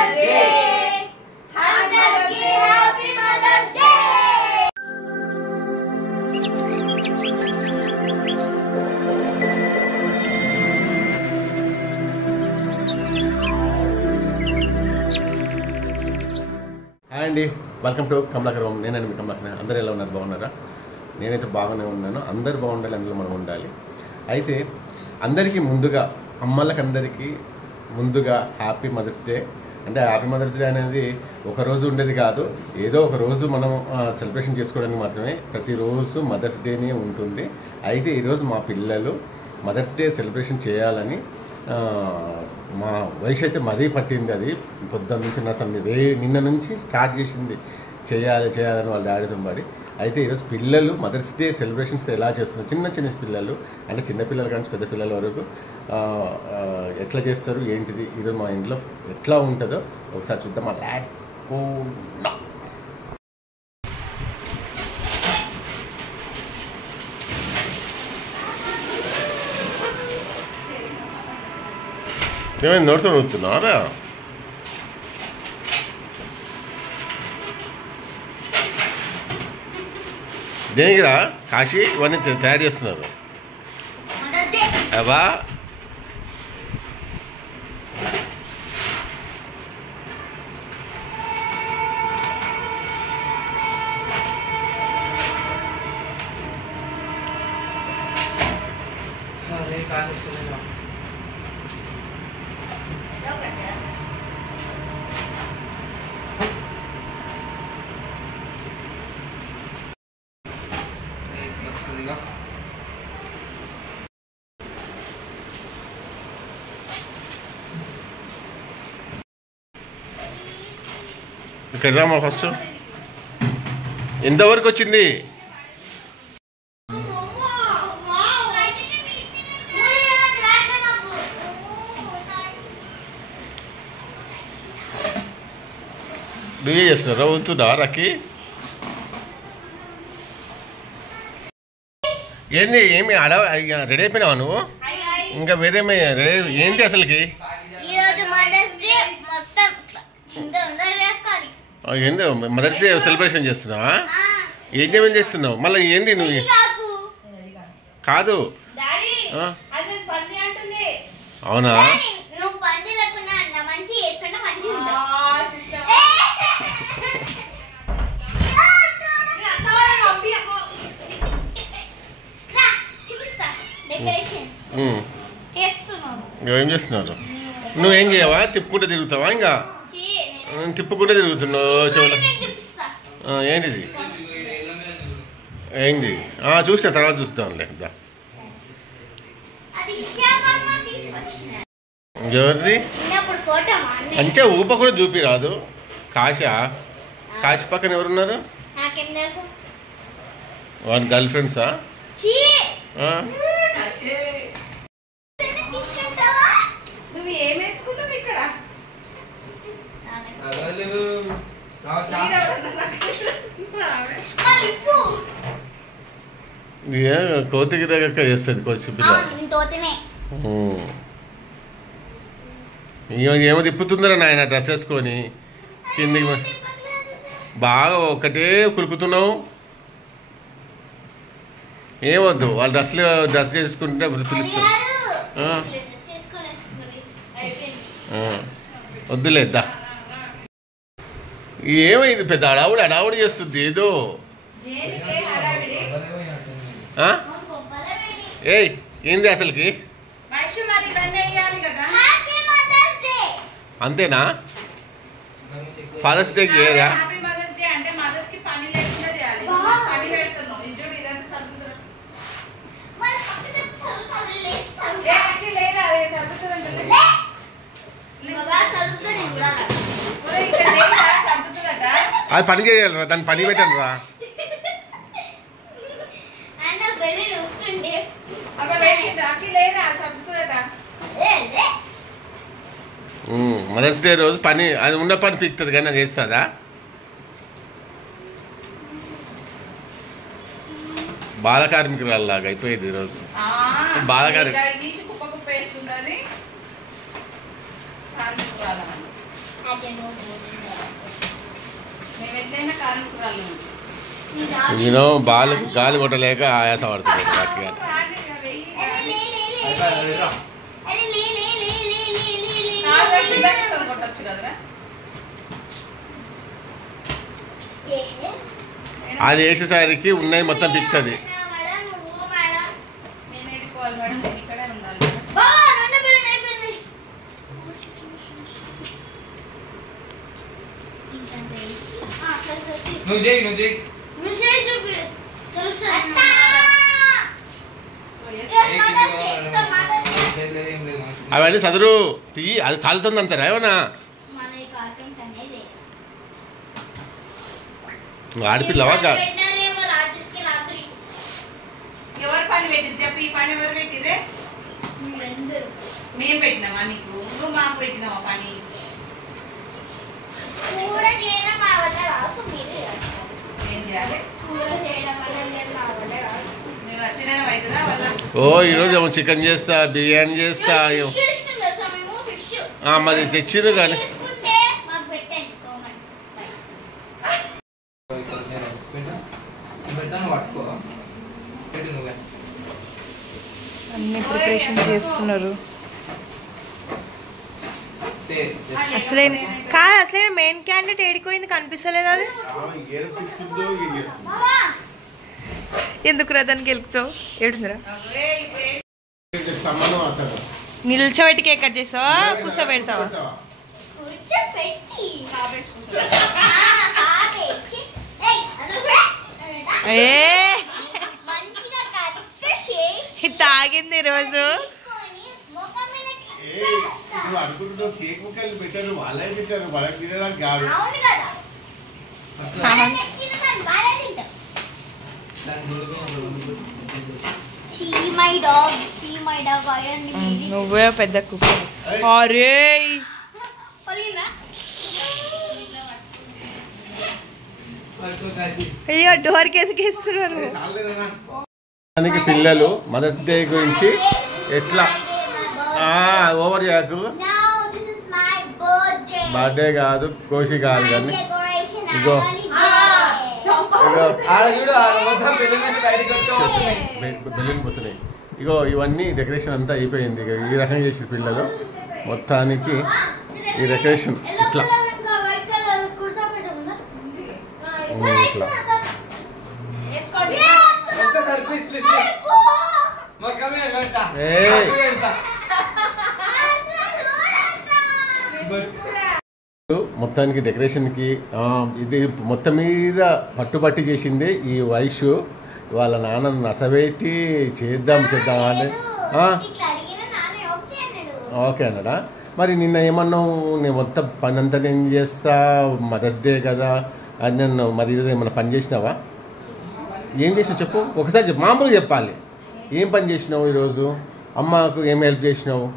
Hi అండి, welcome to Kamalakar home. నేనండి మీ కమలాకర్. అందరూ ఎలా ఉన్నారు? బాగున్నారా? నేనైతే బాగానే ఉన్నాను. అందరు బాగుండాలి, అందులో మనం ఉండాలి. అయితే అందరికీ ముందుగా, అమ్మలకందరికీ ముందుగా హ్యాపీ మదర్స్ డే. అంటే హ్యాపీ మదర్స్ డే అనేది ఒకరోజు ఉండేది కాదు, ఏదో ఒక రోజు మనం సెలబ్రేషన్ చేసుకోవడానికి మాత్రమే. ప్రతిరోజు మదర్స్ డేనే ఉంటుంది. అయితే ఈరోజు మా పిల్లలు మదర్స్ డే సెలబ్రేషన్ చేయాలని మా వయసు అయితే మరీ పట్టింది. అది పొద్దున్న నుంచి నా నిన్న నుంచి స్టార్ట్ చేసింది చేయాలని వాళ్ళ డాడీతో పడి. అయితే ఈరోజు పిల్లలు మదర్స్ డే సెలబ్రేషన్స్ ఎలా చేస్తున్నారు, చిన్న పిల్లలు, అంటే చిన్నపిల్లలు కానీ పెద్ద పిల్లల వరకు ఎట్లా చేస్తారు ఏంటిది, ఈరోజు మా ఇంట్లో ఎట్లా ఉంటుందో ఒకసారి చూద్దాం. మా లాడ్స్ ఏమైంది, నోటితో నవ్వుతున్నారా? దేనికిరా కాశీ ఇవన్నీ తయారు చేస్తున్నారు? అవా ఇక్కడ రామా. ఫస్ట్ ఎంతవరకు వచ్చింది? నువ్వే చేస్తున్నారా? అవుతుందా రాకి? ఏంది, ఏమి రెడీ అయిపోయినావా నువ్వు? ఇంకా వేరే ఏంటి అసలుకి? ఏంది మదర్స్ డే సెలబ్రేషన్ చేస్తున్నావా? ఏమేమి చేస్తున్నావు మళ్ళీ? ఏంది నువ్వు? కాదు, అవునా? ఏం చేస్తున్నారు? నువ్వేం చేయవా? తిప్పుకుంటే తిరుగుతావా? ఇంకా తిప్పుకుంటే తిరుగుతున్నావు చెవులు. ఏంటిది? ఏంటి? చూసిన తర్వాత చూస్తాంలే. ఎవరిది? అంటే ఊప కూడా చూపి రాదు. కాశీ పక్కన ఎవరున్నారు? వాళ్ళ గర్ల్ ఫ్రెండ్సా? కోతిగిరక చేస్తుంది కొంచెం పిల్ల. ఏమో తిప్పుతుందరా నాయన డ్రెస్ వేసుకొని కిందికి. బాగా ఒకటే కురుకుతున్నావు. ఏమొద్దు, వాళ్ళు డ్రెస్ చేసుకుంటే పిలుస్తారు. వద్దులేద్దా. ఏమైంది? పెద్ద అడావుడి చేస్తుంది ఏదో. ఏయ్, ఏంది అసలుకి? అంతేనా? ఫాదర్స్ డేకి చేయరా? అది పని చేయాలరా, దాన్ని పని పెట్టండి రా. మదర్స్ డే రోజు పని, అది ఉన్న పని పీకుతుంది కానీ అది చేస్తుందా? బాల కార్మికురాల్లాగా అయిపోయింది ఈరోజు. బాల కార్మికులు ఈయనో గాలి కొట్టలేక ఆయాస పడుతుంది లక్కీగా. అది వేసేసరికి ఉన్నాయి మొత్తం పిక్తుంది. అవన్నీ చదురు తీ అది కాలుతుంది అంటారా ఏమన్నా ఆడపిల్లవా ఎవరు పని పెట్టింది చెప్పి ఈ పని ఎవరు పెట్టిరే? మేము పెట్టినామా నీకు? నువ్వు మాకు పెట్టినావా పని? ఏం చేయాలి? తినడం అవుతుందా వల్ల? ఓ ఈరోజు ఏమో చికెన్ చేస్తా, బిర్యానీ చేస్తా. మరి తెచ్చిరు కానీ అన్ని ప్రిపరేషన్ చేస్తున్నారు. అసలే కాదు, అసలే మెయిన్ క్యాండిడేట్ ఏడిపోయింది కనిపిస్తలేదు. అది ఎందుకు రథానికి గెలుపుతావు? ఏడుందిరా నిల్చోబెట్టి కేక్ కట్ చేస్తావా కూర్చోబెడతావా? తాగింది ఈరోజు. నువ్వే పెద్ద కుక్క. అరే అయ్యో డోర్కి ఎందుకు వేస్తున్నారు? పిల్లలు మదర్స్ డే గురించి ఎట్లా ఓవర్ చేయకు. బర్త్డే కాదు, కోషి కాదు కానీ ఇగో బెలూన్ పోతున్నాయి. ఇగో ఇవన్నీ డెకరేషన్ అంతా అయిపోయింది. ఇక ఈ రకంగా చేసి పిల్లలు మొత్తానికి ఈ డెకరేషన్ ఇట్లా ఇట్లా మొత్తానికి డెకరేషన్కి ఇది మొత్తం మీద పట్టుబట్టి చేసింది ఈ వయసు. వాళ్ళ నాన్నను నసబెట్టి చేద్దాం అని ఓకే అన్నాడా? మరి నిన్న ఏమన్నావు? నేను మొత్తం పని అంతా నేను చేస్తా, మదర్స్ డే కదా అని నన్ను. మరి ఈరోజు ఏమన్నా పని చేసినావా? ఏం చేసినావు చెప్పు, ఒకసారి చెప్పు, మామూలుగా చెప్పాలి. ఏం పని చేసినావు ఈరోజు? అమ్మకు ఏం హెల్ప్ చేసినావు?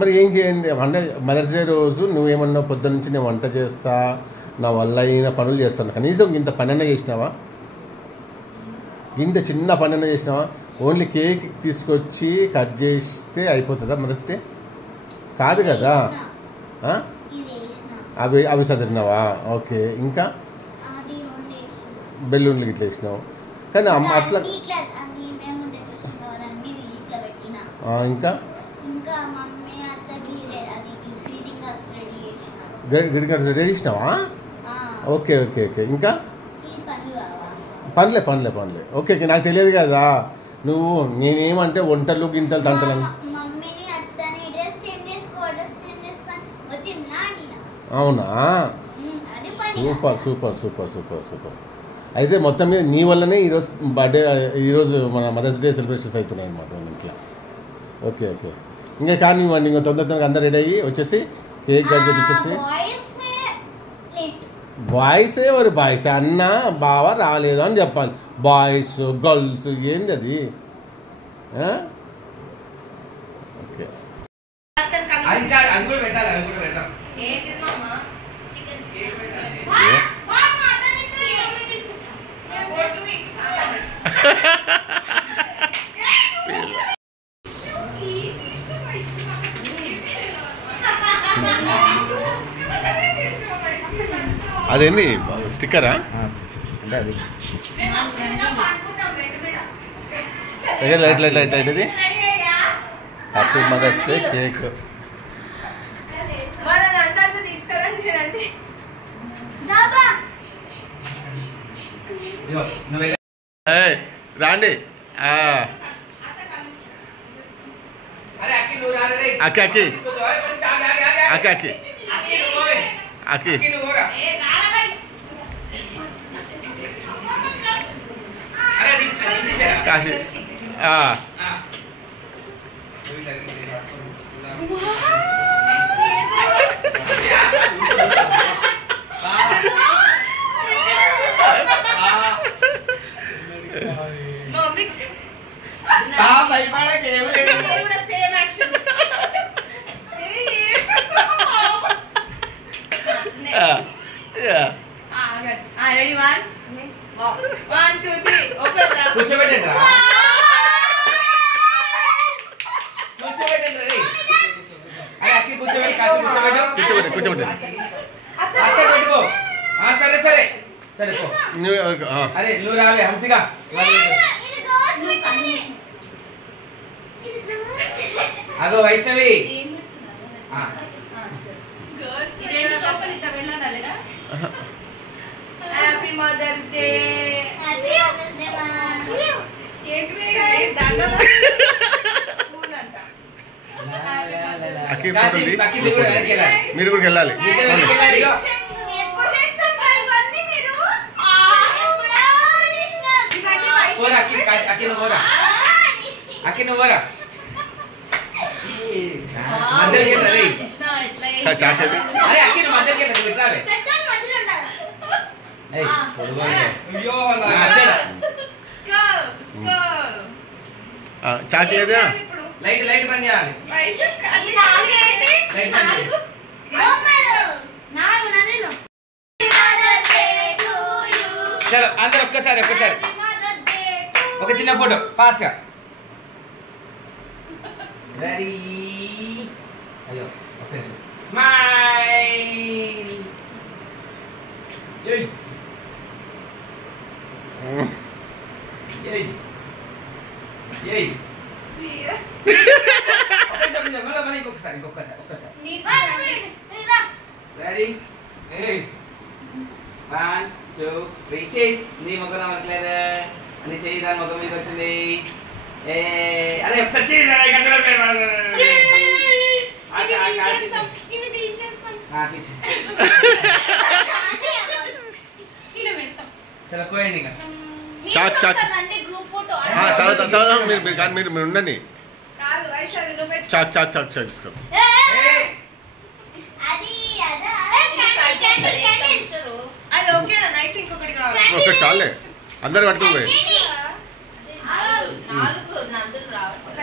మరి ఏం చేయండి అంటే మదర్స్ డే రోజు నువ్వేమన్నావు? పొద్దున్న నుంచి నేను వంట చేస్తా, నా వల్ల అయిన పనులు చేస్తాను. కనీసం ఇంత పనైనా చేసినావా? ఇంత చిన్న పనైనా చేసినావా? ఓన్లీ కేక్ తీసుకొచ్చి కట్ చేస్తే అయిపోతుందా మదర్స్ డే? కాదు కదా. అవి చదివినావా? ఓకే. ఇంకా బెలూన్లు ఇట్లా వేసినావు కానీ అమ్మ అట్లా. ఇంకా గ్రీటింగ్ కార్డ్స్ రెడీ చేసినావా? Okay okay okay. ఇంకా పనులే. Okay okay. నాకు తెలియదు కదా నువ్వు. నేనేమంటే వంటలు గింటలు తంటలు. అవునా? Super super super super super. అయితే మొత్తం మీద నీ వల్లనే ఈరోజు బర్త్డే, ఈరోజు మన మదర్స్ డే సెలబ్రేషన్స్ అవుతున్నాయి అన్నమాట ఇంట్లో. Okay okay. ఇంకా కానీ ఇంకా తొందరగా అందరు రెడీ అయ్యి వచ్చేసి కేక్ కట్ చేపించేసి. బాయ్స్ ఎవరు బాయ్స్? అన్న బావ రాలేదు అని చెప్పాలి. బాయ్స్ గర్ల్స్ ఏంది అది? ఓకే. అదేంది స్టిక్కరా? అంటే అది లైట్ లైట్ లైట్ లైట్ ఇది హ్యాపీ మదర్స్ డే కేక్. రాండి. అక్కి అక్కి అక్కి అక్కి అక్కి కాశీ కూర్చోబెట్టండి కూర్చోబెట్టండి. సరే సరే సరే పో. అరే నువ్వు రాలే హంసిగా. అగో వైష్ణవి హ్యాపీ మదర్స్ డే. దండలు మీరు కూడా వెళ్ళాలి. చాక్లేదా? లైట్ లైట్ పని చేయాలి. చలో అందరు ఒక్కసారి ఒక్కసారి ఒక చిన్న ఫోటో ఫాస్ట్ గా. రెడీ. అయ్యో ఒక్క నిమిషం. స్మైల్. ఏయ్ ఏయ్ ఏయ్ ఇంకొకసారి ఇంకొకసారి ఒక్కసారి. రెడీ. 1 2 3 చేసి నీ ముఖం అవ్వట్లేదు అని చెయ్యి దాని ముఖం మీకు వచ్చింది. అదే ఒకసారి చేసి చలో పోయండి ఇంకా. చాక్ చాక్ తర్వాత మీరు ఉండండి. చాక్ చాక్ చాక్ చాక్ తీసుకో. ఒకటి చాలే అందరు పట్టుకోపోయి.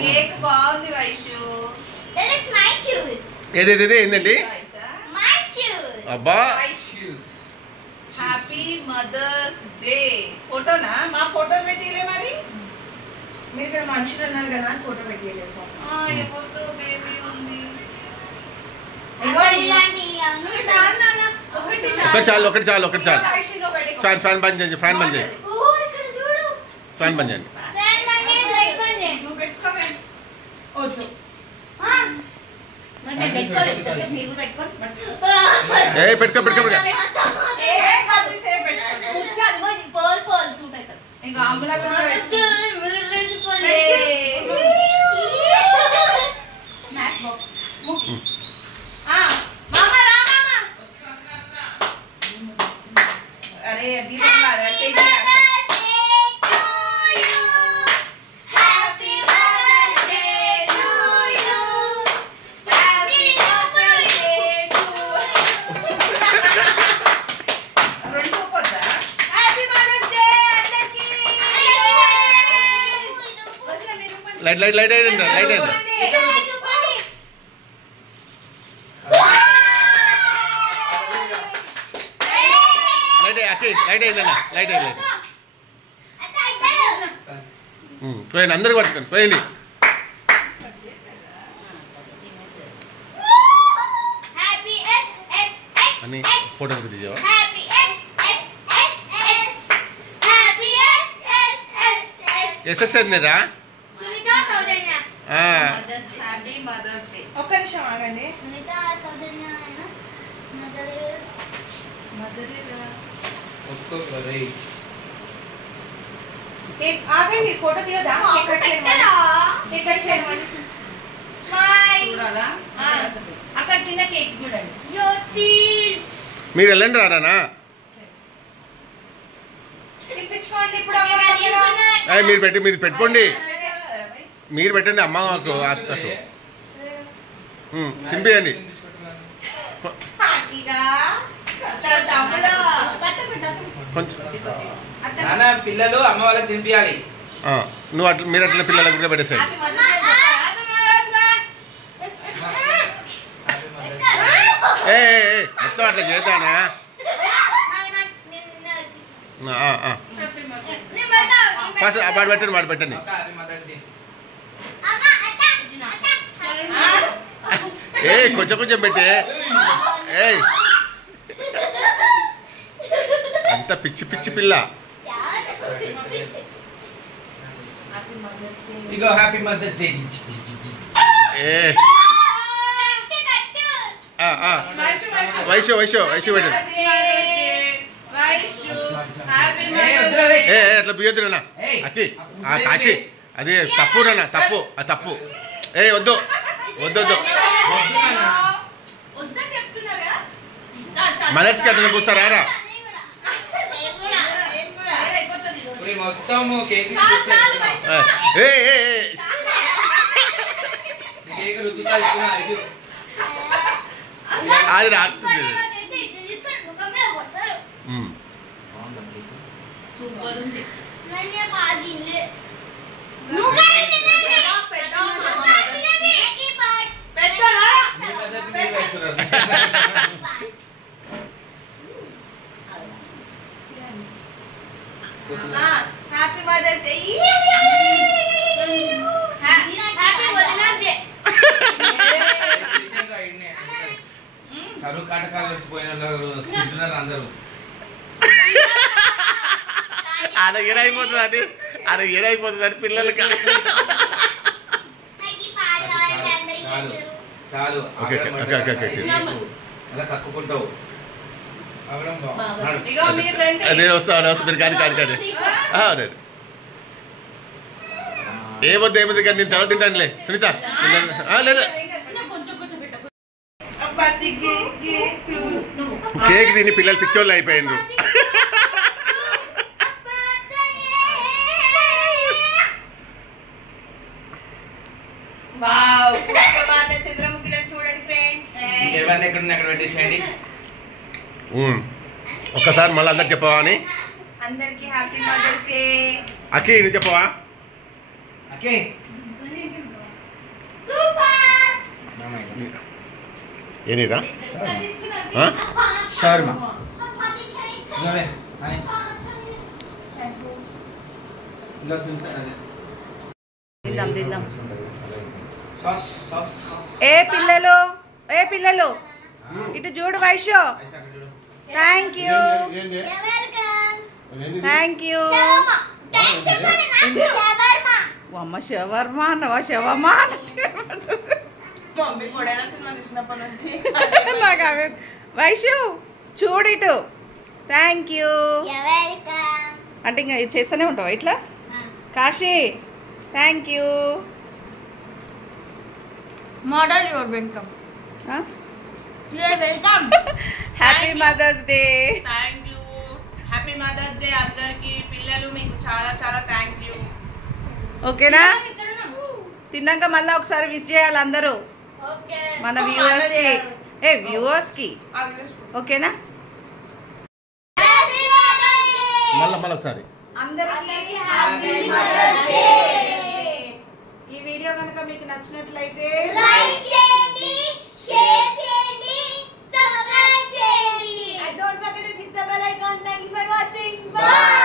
కేక్ బాగుంది వైషు. ఏదేదే ఏందండి? అబ్బా హ్యాపీ మదర్స్ డే. ఫోటోనా? మా ఫోటో పెట్టిలే మరి. మీరు ఇక్కడ మనుషులు ఉన్నారు కదా ఫోటో పెట్టలేదు. ఎవరితో బేబీ ఉంది. ఒకటి చాలు ఒకటి చాలు ఒకటి చాలు. ఫ్యాన్ ఫ్యాన్ బంద్ చేయండి. ఫ్యాన్ బంద్ చేయండి. ఫ్యాన్ బంద్ చేయండి. పెట్టుకో పెట్టుకో పెట్టుకో. ఇంకా అమ్ములా అరే దీపం కాదా చెయ్యి. లైట్ లైట్ లైట్ అయ్యింది లైట్ అయ్యింది. లైట్ అయ్యి లైట్ అయిందన్న లైట్ అయ్యింది. పోయండి అందరికి పట్టుకోండి పోయండి. అని ఫోటో తీసావా? ఎస్ఎస్ఎన్రా హ్యాపీ మదర్స్ డే. ఒక్క నిమిషం ఆగండి. ఆగండి, ఫోటో తీయదా? ఎక్కడ చేయండి చూడాలా? అక్కడ కింద కేక్ చూడండి. మీరు వెళ్ళండి రానా తిప్పించుకోండి ఇప్పుడు. మీరు పెట్టుకోండి, మీరు పెట్టండి అమ్మ మాకు తింపియండి. కొంచెం పిల్లలు అమ్మ వాళ్ళకి తినిపించాలి. నువ్వు అట్లా మీరు అట్లా పిల్లలకు కూడా పెట్టేసాయి. మొత్తం అట్లా చేద్దానా? ఫస్ట్ మాట పెట్టండి. కొంచెం పెట్టే. అంత పిచ్చి పిల్ల. ఇగో హ్యాపీ మదర్స్ డే. వైషు పెట్టండి. అట్లా బియ్యొద్దునా అక్కి కాశీ, అది తప్పు నాన్న, తప్పు. వద్దు. మదర్స్ కి అట్లా కూర్చారా? అది రాస్తుంది. Happy mothers Day. చదువు కాటకాలు వచ్చిపోయిన తింటున్నారు అందరూ. అది ఏడైపోతుంది పిల్లలకి. చాలు అలా కక్కుకుంటావు. నేను వస్తాను మీరు కానీ ఏమొద్దు కానీ నేను తర్వాత తింటానులే సునీత. లేదు కేక్ తిని పిల్లలు పిచ్చోళ్ళు అయిపోయిండ్రు. చూడండి ఫ్రెండ్స్. ఎక్కడ పెట్టేసేయండి. ఒక్కసారి మళ్ళీ అందరికి చెప్పవా అని. అందరికి హ్యాపీ మదర్స్ డే. అక్కి నువ్వు చెప్పవా? ఏనిరా శర్మ ఏ పిల్లలు ఇటు చూడు వైషు. Thank you. అమ్మ శవర్మా అన్నవా? శవమా మమ్మీ కూడా సినిమా చూసినప్పటి నుంచి నాకు అవే. వైషు చూడు ఇటు. థ్యాంక్ యూ అంటే ఇంకా చేస్తూనే ఉంటావా ఇట్లా? Kashi thank you. మోడల్ you're welcome. Happy mothers Day. Thank you. Happy mothers Day అందరికి. పిల్లలు మీకు చాలా చాలా థ్యాంక్ యూ. ఓకేనా? తిన్నాక మళ్ళీ ఒకసారి విష్ చేయాలి అందరూ మన వ్యూవర్స్ కి. ఓకేనా? మళ్ళీ ఒకసారి అందరికీ హ్యాపీ మదర్స్ డే. ఈ వీడియో కనుక మీకు నచ్చినట్లయితే లైక్ చేయండి, షేర్ చేయండి, సబ్స్క్రైబ్ చేయండి. And don't forget to hit the bell icon. Thank you for watching. Bye.